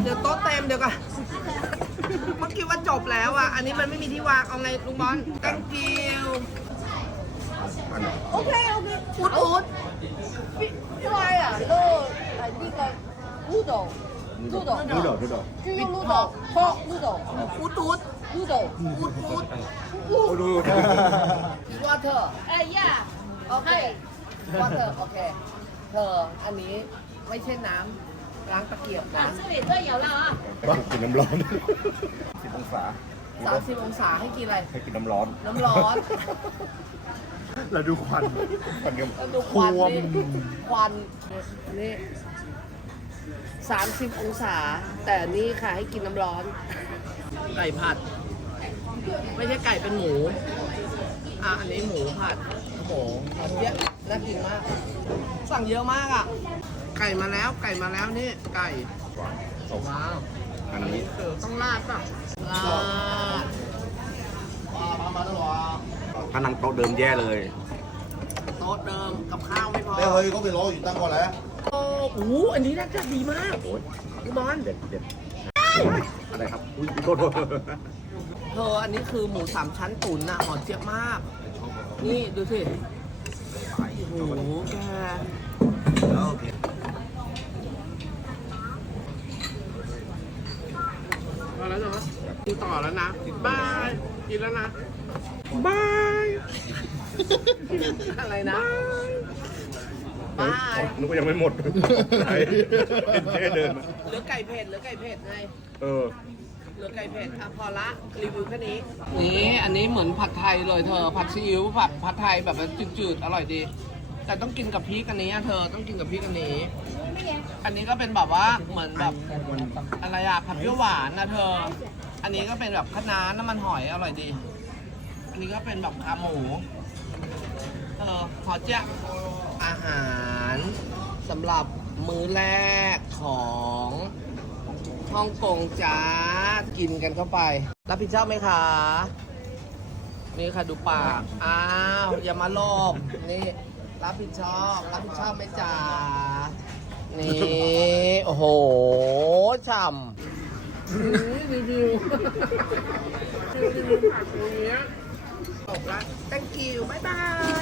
เดี๋ยวโต๊ะเต็มเดี๋ยวก่อนเมื่อกี้ว่าจบแล้วอะ อันนี้มันไม่มีที่วางเอาไงลุงบอล thank you โอเคโอเคอุดอุดพี่วายอะลูวไอ้นี่ก็ลูดอกรูดอกรูดอลูดอกคือรูดอกพอรูดอกอุดอุดรูดอกอุดอุดอุดูดูด water เอ้ยย่าโอเค water โอเคเธออันนี้ไม่ใช่น้ำ ล้างตะเกียบนะ 这里都有了啊。 บ้ากินน้ำร้อนสิบองศา สามสิบองศาให้กินอะไร ให้กินน้ำร้อน น้ำร้อน แล้วดูควันควันกัน แล้วดูควันนี่ควันนี่สามสิบองศา แต่นี่ค่ะให้กินน้ำร้อน ไก่ผัด ไม่ใช่ไก่เป็นหมู อ่ะ อันนี้หมูผัด โอ้โห เยอะน่า กินมาก สั่งเยอะมากอะ ไก่มาแล้วไก่มาแล้วนี่ ไก่ว้าวอันนี้ต้องลาดป่ะลาดถ้านั่งโต๊ะเดิมแย่เลย โต๊ะเดิมกับข้าวไม่พอ เฮ้ยเขาไปรออยู่ตั้งก่อนแล้วโอ้โหอันนี้น่าจะดีมากโอ้ยพี่บอลเด็ดเด็ดอะไรครับอุ้ยโเธออันนี้คือหมูสามชั้นตุ๋นนะหอมเจี๊ยบมาก นี่ดูสิ มาแล้วเนาะกินต่อแล้วนะบายกินแล้วนะบายอะไรนะบายนึกว่ายังไม่หมดไหนแค่เดินมาเหลือไก่เผ็ดเหลือไก่เผ็ดไงเออเหลือไก่เผ็ดอะพอละรีวิวแค่นี้นี่อันนี้เหมือนผัดไทยเลยเธอผัดซีอิ๊วผัดผัดไทยแบบว่าจืดๆอร่อยดี แต่ต้องกินกับพริกอันนี้อะเธอต้องกินกับพริกอันนี้ อันนี้ก็เป็นแบบว่าเหมือนแบบอะไรอะผัดเปรี้ยวหวานนะเธอ อันนี้ก็เป็นแบบคะน้าน้ำมันหอยอร่อยดี อันนี้ก็เป็นแบบขาหมูเออขอเจ้าอาหารสำหรับมื้อแรกของฮ่องกงจ้ากินกันเข้าไป รับผิดชอบไหมคะ นี่ค่ะดูปาก อ้าว อย่ามาโลภนี่ รับผิดชอบ รับผิดชอบไหมจ๋า นี่ โอ้โห ฉ่ำรีวิวรีวิวผักอย่างเงี้ยจบละ thank you บ๊ายบาย